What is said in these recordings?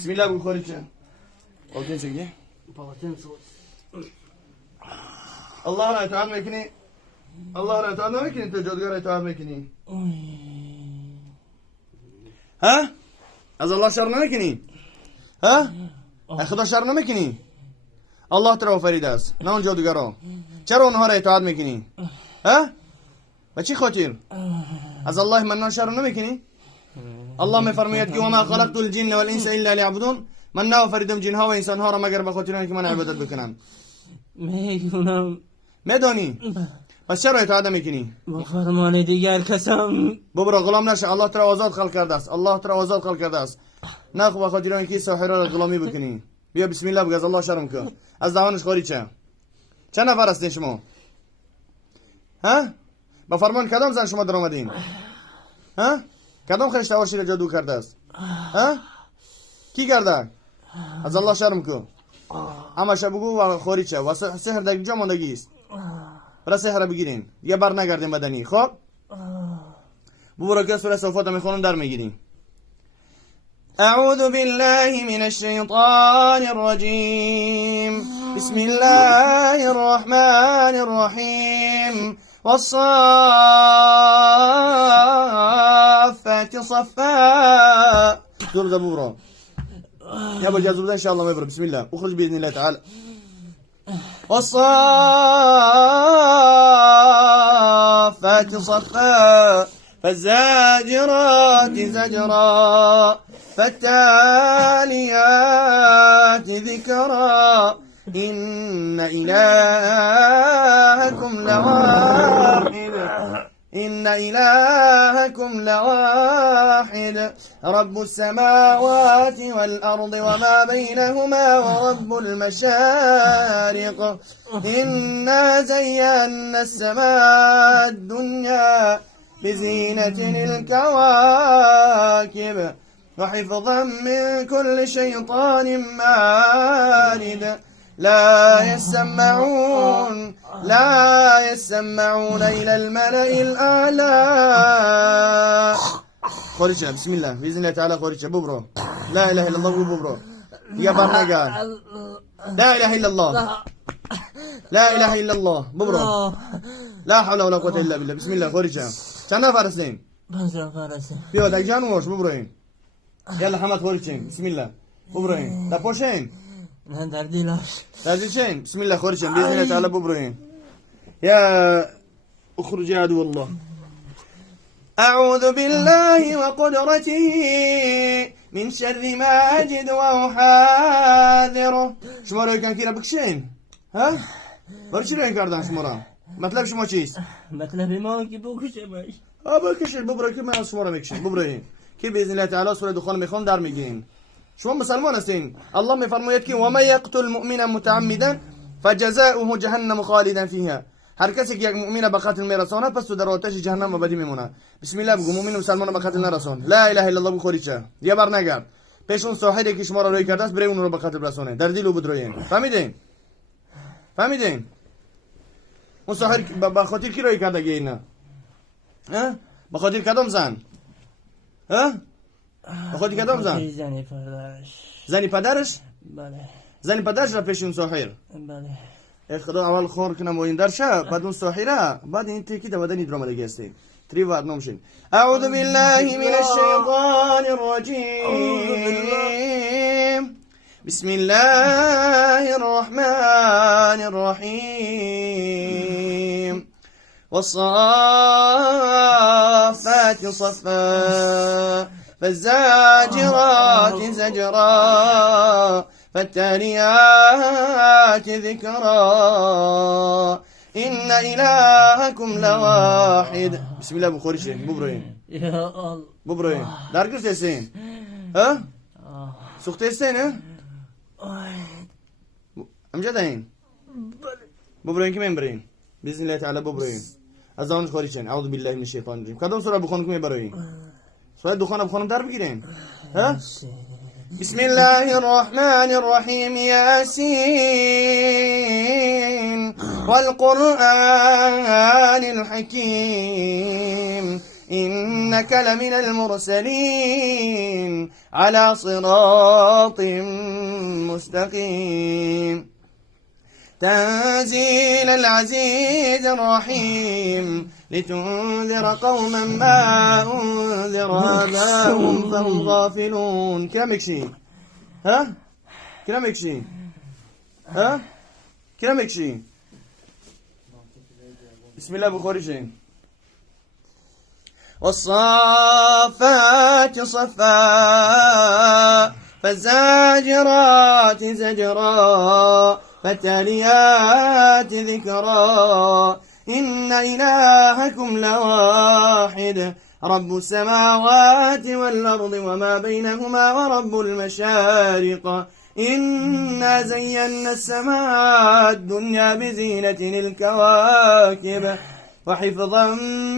بسم الله بخوری چه قلتین چگی؟ باطن صوت الله را اطاعت میکنی الله را اطاعت نمیکنی تو جادوگر را اطاعت میکنی ها؟ از الله شر نمیکنی ها؟ از خدا شر نمیکنی الله تو را آفریده است نه اون جادوگرا چرا اونها را اطاعت میکنی ها؟ و چی خاطر؟ از الله من شر نمیکنی الله میفرماید که و ما خلقت الجن والانس الا ليعبدون من نآفریدم جنها و انسان ها را مگر به خاطر اینکه من عبادت بکنم میدونم میدانی پس چرا اطاعت میکنی با فرمان دیگر کسم ببرو غلام نشه الله تو را آزاد خلق کرده است الله تو را آزاد خلق کرده است نه به خاطر اینکه ساحر را غلامی بکنی بیا بسم الله بگو از الله شرم کن از دهانش خارج چه چند نفر هستین شما ها با فرمان کدام زن شما در آمدین ها کدام خشتوار شیر جادو کرده است ها کی کرده از الله شرم کن اما بگو و خارج شه و سحر در اینجا ماندگی است برای سحر بگیرین یه بر نگردین بدنی خب ببرو که سوره صفات میخونم در میگیریم أعوذ بالله من الشيطان الرجيم بسم الله الرحمن الرحيم والصافات صفا دور زبورا يا ابو جازور ان شاء الله ما يبرد بسم الله اخرج باذن الله تعالى والصافات صفا فالزاجرات زجرا فالتاليات ذكرا إن إلهكم لواحد رب السماوات والأرض وما بينهما ورب المشارق إنا زينا السماء الدنيا بزينة الكواكب وحفظا من كل شيطان مارد لا يسمعون إلى الملأ الأعلى خورجة بسم الله بإذن الله تعالى خورجة ببرو لا إله إلا الله ببرو يا برنقا لا إله إلا الله لا إله إلا الله ببرو لا حول ولا قوة إلا بالله بسم الله خورجة چند نفر هستین؟ 5 نفر هستیم بیا در جان موش ببروین یلا حمد خورجین بسم الله ببروین در پوشین نه در دیلاش در دیلچین بسم الله خورجین بإذن الله تعالى ببروین يا اخرج يا عدو الله أعوذ بالله وقدرته من شر ما أجد وأحاذره شما رو یکن کیره بکشین ها؟ برای چی رو این کردن شما را؟ مطلب شما چیست؟ مطلب ما که بکشه باش بکشین ببرای که من از شما را میکشین ببرایین که باذن الله تعالی سوره دخان میخوام در میگین شما مسلمان هستین الله میفرماید که و من یقتل مؤمنا متعمدا فجزاؤه جهنم خالدا فيها هر کسی که یک مؤمن به قتل میرسونه پس تو در آتش جهنم ابدی میمونه بسم الله بگو مؤمن مسلمان به قتل نرسون لا اله الا الله بخوری چه یه بر نگرد پیش اون ساحری که شما را روی کرده است برای اون رو به قتل رسونه در دل او بدروین فهمیدین اون ساحر به خاطر کی روی کرده اینا ها به خاطر کدام زن ها به خاطر کدام زن زنی پدرش بله زنی پدرش را پیش اون ساحر بله خدا اول خور کنم و این درشه بعد اون ساحره بعد این تیکی در بدنی درآمدگی هستی تری وارد نمشین اعوذ بالله من الشیطان الرجیم بسم الله الرحمن الرحیم والصافات صفا فالزاجرات زجرا فالتاليات ذكرا إن إلهكم لواحد بسم الله بخوري شيء ببروين يا الله ببروين داركر تسين ها سوخت تسين ها امجدين ببروين كم برين بإذن الله تعالى ببروين أزان خوري شيء أعوذ بالله من الشيطان الرجيم كدام سورة بخونكم يبروين سورة دخان بخونم دار بگیرین ها بسم الله الرحمن الرحيم ياسين والقرآن الحكيم إنك لمن المرسلين على صراط مستقيم تنزيل العزيز الرحيم لتنذر قوما ما أنذر آباؤهم فهم غافلون. كلام يكشي ها كلام يكشي ها كلام يكشي. بسم الله بخوري شيء. والصافات صفا فالزاجرات زجرا فالتاليات ذكرا إن إلهكم لواحد رب السماوات والأرض وما بينهما ورب المشارق إنا زينا السماء الدنيا بزينة الكواكب وحفظا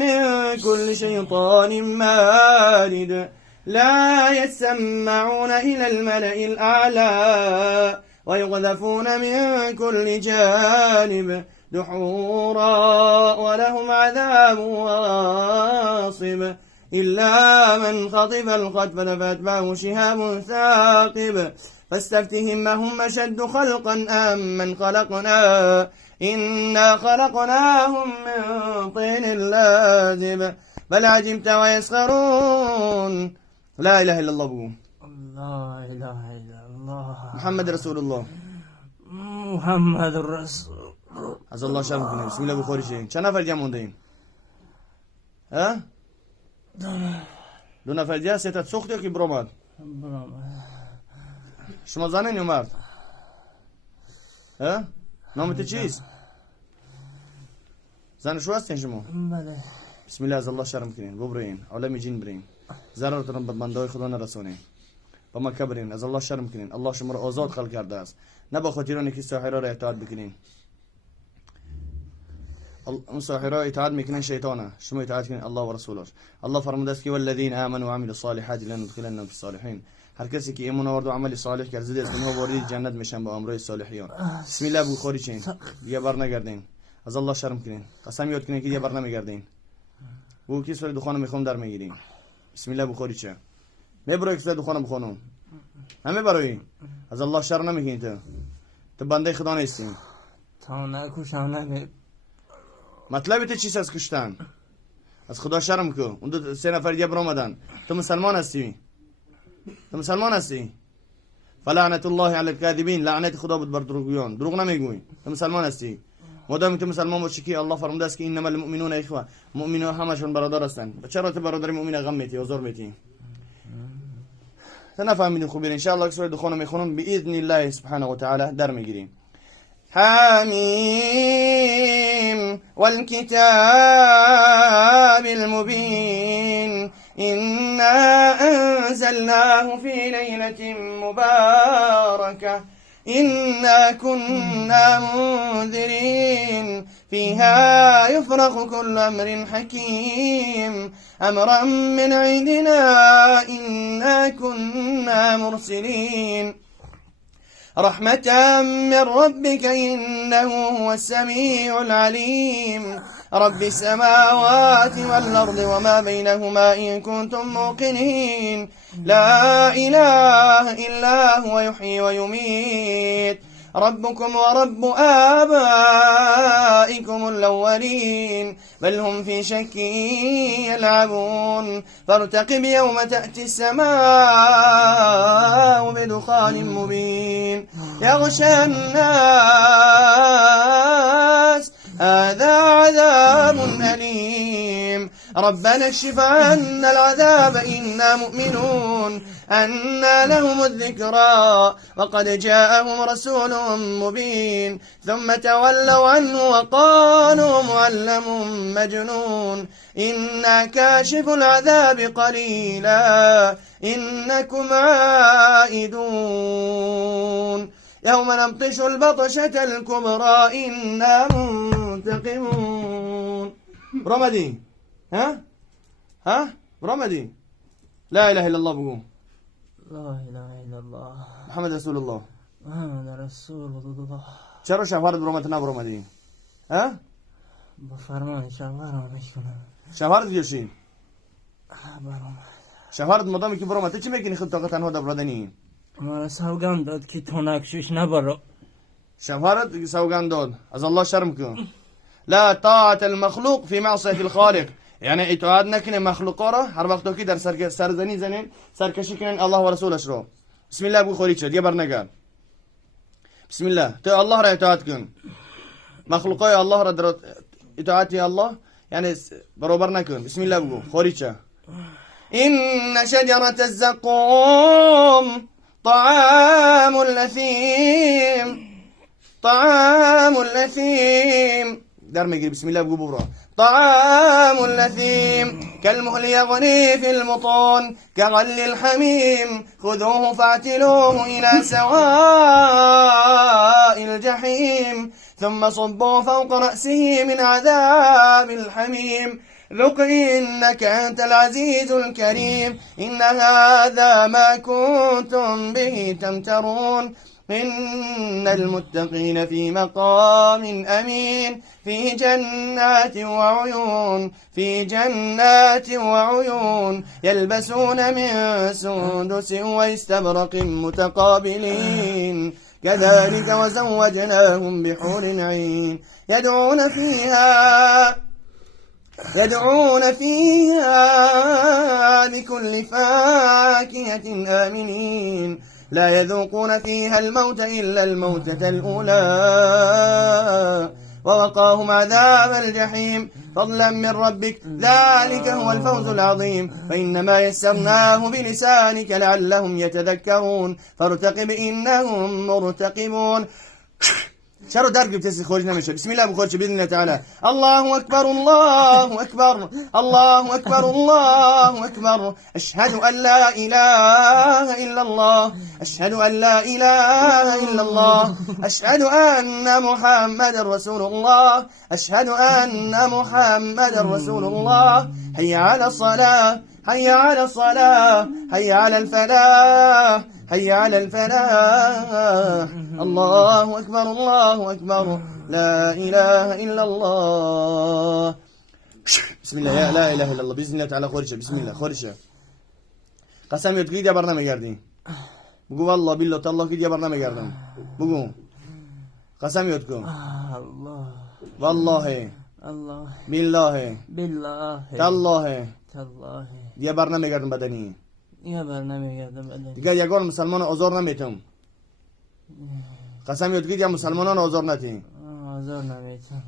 من كل شيطان مارد لا يسمعون إلى الملأ الأعلى ويقذفون من كل جانب دحورا ولهم عذاب واصب إلا من خطف الخطفة فأتبعه شهاب ثاقب فاستفتهم هم أشد خلقا أم من خلقنا إنا خلقناهم من طين لازب بل عجبت ويسخرون. لا إله إلا الله بقول لا إله إلا الله محمد رسول الله محمد الرسول. عز الله شرفكم. بسم الله بخوري شيء. چند نفر جمع موندین؟ ها؟ دو نفر جا سیتت سوخته کی برامد؟ شما زنین یا مرد؟ ها؟ نامت چیست؟ زن شو هستین شما؟ بله. بسم الله از الله شرم کنین ببرین عالم جن برین ضررتون به بندهای خدا نرسونین با مکه برین از الله شرم کنین. الله شما را آزاد خلق کرده است نه با خاطرانی که ساحرا را اطاعت بکنین. اون ساحرا اطاعت میکنن شیطانه شما اطاعت کنین الله و رسولش. الله فرموده است که والذین آمنوا وعملوا الصالحات لندخلنهم فی الصالحین. هر کسی که ایمان آورد و عمل صالح کرد زده است اونها وارد جنت میشن با امرای صالحیان. بسم الله بخوری چین دیگه بر نگردین از الله شرم کنین قسم یاد کنین که دیگه بر نمیگردین. بو کی سوره دخان میخوام در میگیریم. بسم الله بخوری چه میبرو که سوره دخان بخونم همه برای از الله شرم نمیکنین. تو بنده خدا نیستی تا نکشم مطلب تو چیست از کشتن؟ از خدا شرم کو. اون دو سه نفر دیگه برآمدن. تو مسلمان هستی؟ تو مسلمان هستی؟ فلعنت الله علی الکاذبین. لعنت خدا بود بر دروغگویان. دروغ نمیگوی. تو مسلمان هستی. مادام تو مسلمان باشی که الله فرموده است که انما المؤمنون اخوه. مؤمنان همشون برادر هستند. چرا تو برادر مؤمن غم میتی آزار میتی؟ تو نفهمیدین خوب ان شاء الله سوره دخان میخونم باذن الله سبحانه و تعالی در میگیریم. حميم والكتاب المبين إنا أنزلناه في ليلة مباركة إنا كنا منذرين فيها يفرق كل أمر حكيم أمرا من عندنا إنا كنا مرسلين رحمة من ربك إنه هو السميع العليم رب السماوات والأرض وما بينهما إن كنتم موقنين لا إله إلا هو يحيي ويميت ربكم ورب آبائكم الأولين بل هم في شك يلعبون فارتقب يوم تأتي السماء بدخان مبين يغشى الناس هذا عذاب أليم ربنا اكشف عنا العذاب إنا مؤمنون أنى لهم الذكرى وقد جاءهم رسول مبين ثم تولوا عنه وقالوا معلم مجنون إنا كاشف العذاب قليلا إنكم عائدون يوم نبطش البطشة الكبرى إنا منتقمون. رمدي ها رمدي لا إله إلا الله بقوم لا إله إلا الله محمد رسول الله محمد رسول الله. چرا شهوار برامت نبرامدی؟ ها؟ با فرمان شهوار میکنم. شهوار دیگه شین؟ برام شفارت مدام کی برو مت چی میکنی خود طاقت تنها دبردنی مرا سوگند داد که تو نکشش نبرو. شفارت سوگند داد از الله شرم کن لا طاعة المخلوق في معصية الخالق يعني اطاعت نکنه مخلوقا را هر وقت که در سرزنی زنین سرکشی کنن الله و رسولش رو بسم الله بگو خوری چه یه بر نگر بسم الله تو الله را اطاعت کن مخلوقای الله را در اطاعت الله يعني بروبر نكون بسم الله بقول خوريتشا إن شجرة الزقوم طعام الأثيم دار ما يقول بسم الله بقول برا طعام الأثيم كالمهل يغلي في البطون كغل الحميم خذوه فاعتلوه إلى سواء الجحيم ثم صبوا فوق رأسه من عذاب الحميم ذق إنك أنت العزيز الكريم إن هذا ما كنتم به تمترون إن المتقين في مقام أمين في جنات وعيون يلبسون من سندس واستبرق متقابلين كذلك وزوجناهم بحور عين يدعون فيها بكل فاكهة آمنين لا يذوقون فيها الموت إلا الموتة الأولى ووقاهم عذاب الجحيم فضلا من ربك ذلك هو الفوز العظيم فإنما يسرناه بلسانك لعلهم يتذكرون فارتقب إنهم مرتقبون شرو درق بتسي خورج نمشي بسم الله بخورج بإذن الله تعالى الله أكبر الله أكبر الله أكبر الله أكبر أشهد أن لا إله إلا الله أشهد أن لا إله إلا الله أشهد أن محمد رسول الله أشهد أن محمد رسول الله هيا على الصلاة هيا على الصلاة هيا على الفلاح هيا على الفلاح الله أكبر الله أكبر لا إله إلا الله بسم الله يا لا إله إلا الله بإذن الله تعالى خورشة بسم الله خورشة قسم يتقيد يا برنامج يردين بقول والله بالله تالله كيد يا برنامج يردين بقول قسم يتقون الله والله الله بالله تالله يا برنامج يردين بدني يا برنامج يردين بدني دیگه یگان مسلمان آزار نمیتم قسم یاد گیر یا مسلمانان آزار نتیم آزار نمیتم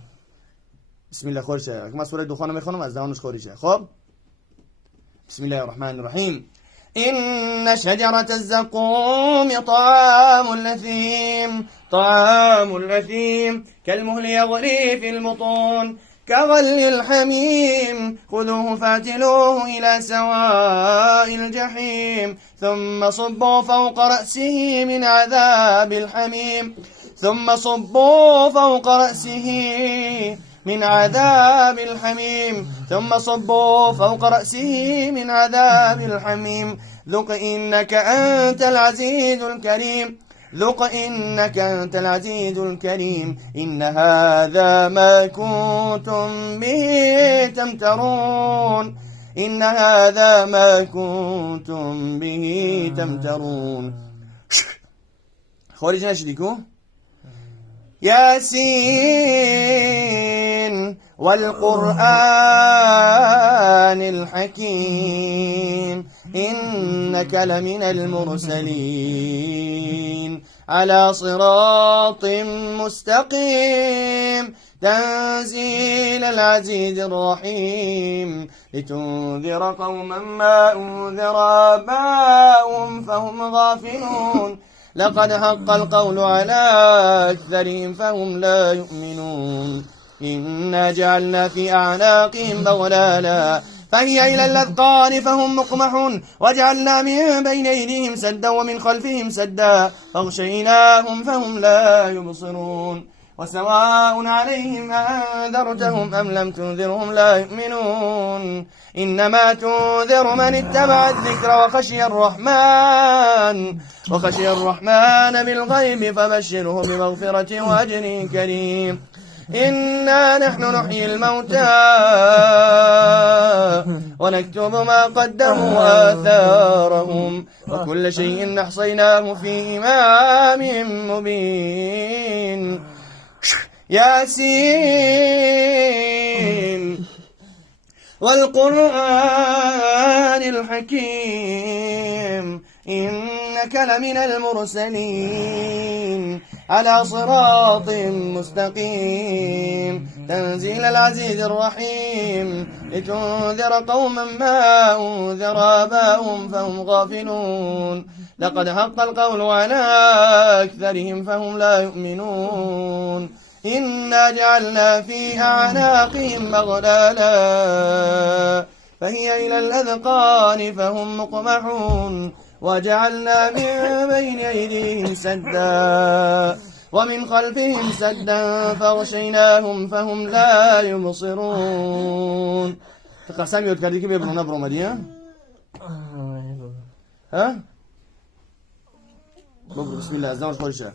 بسم الله خورشه اگه من سوره دخان میخونم از دهانش خورشه خب بسم الله الرحمن الرحیم إن شجرة الزقوم طعام الأثيم كالمهل يغلي في البطون كغل الحميم خذوه فاعتلوه إلى سواء الجحيم ثم صبوا فوق رأسه من عذاب الحميم ثم صبوا فوق رأسه من عذاب الحميم ثم صبوا فوق رأسه من عذاب الحميم ذق إنك أنت العزيز الكريم ذق إنك أنت العزيز الكريم إن هذا ما كنتم به تمترون إن هذا ما كنتم به تمترون خارج نشديكو ياسين والقرآن الحكيم إنك لمن المرسلين على صراط مستقيم تنزيل العزيز الرحيم لتنذر قوما ما أنذر آباؤهم فهم غافلون لقد حق القول على أكثرهم فهم لا يؤمنون إنا جعلنا في أعناقهم أغلالا فهي إلى الأذقان فهم مقمحون وجعلنا من بين أيديهم سدا ومن خلفهم سدا فاغشيناهم فهم لا يبصرون وسواء عليهم أنذرتهم أم لم تنذرهم لا يؤمنون إنما تنذر من اتبع الذكر وخشي الرحمن بالغيب فبشره بمغفرة وأجر كريم إنا نحن نحيي الموتى ونكتب ما قدموا وآثارهم وكل شيء نحصيناه في إمام مبين ياسين والقرآن الحكيم إنك لمن المرسلين على صراط مستقيم تنزيل العزيز الرحيم لتنذر قوما ما أنذر آباؤهم فهم غافلون لقد حق القول على أكثرهم فهم لا يؤمنون إنا جعلنا في أعناقهم مغلالا فهي إلى الأذقان فهم مقمحون وجعلنا من بين أيديهم سدا ومن خلفهم سدا فغشيناهم فهم لا يبصرون قسم يود کردی که ببرونه برامدی ها بسم الله ازدواج خورشه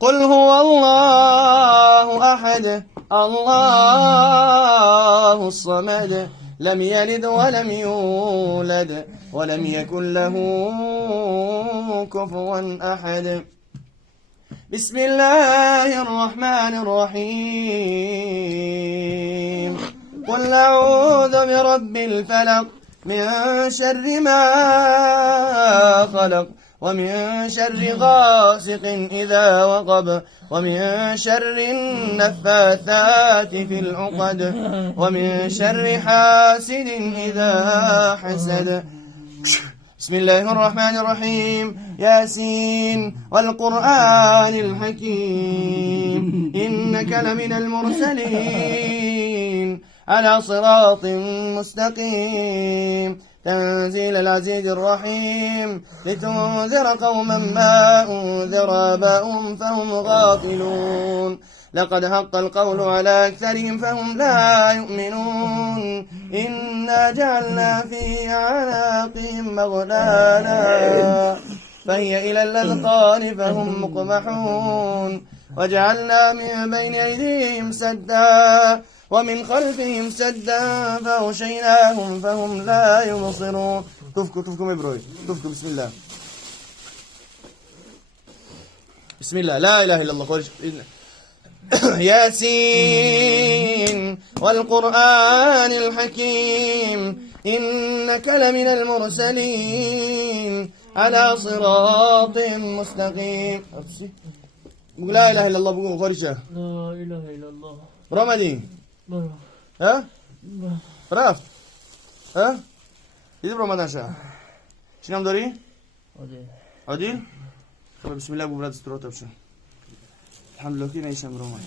قل هو الله أحد الله الصمد لم يلد ولم يولد ولم يكن له كفوا أحد بسم الله الرحمن الرحيم قل أعوذ برب الفلق من شر ما خلق ومن شر غاسق إذا وقب ومن شر النفاثات في العقد ومن شر حاسد إذا حسد بسم الله الرحمن الرحيم ياسين والقرآن الحكيم إنك لمن المرسلين على صراط مستقيم تنزيل العزيز الرحيم لتنذر قوما ما أنذر آباؤهم فهم غافلون لقد حق القول على أكثرهم فهم لا يؤمنون إنا جعلنا في أعناقهم مغلالا فهي إلى الأذقان فهم مقمحون وجعلنا من بين أيديهم سدا ومن خلفهم سدا فغشيناهم فهم لا يبصرون تفكوا إبراهيم تفكوا بسم الله بسم الله لا إله إلا الله ياسين والقرآن الحكيم إنك لمن المرسلين على صراط مستقيم لا إله إلا الله بقول خارجة لا إله إلا الله برامدي ها رفت ها دیدی برامدن شد چی نام داری؟ عادل خب بسم الله ببرد استراتب شد الحمد لله که نیشم برامد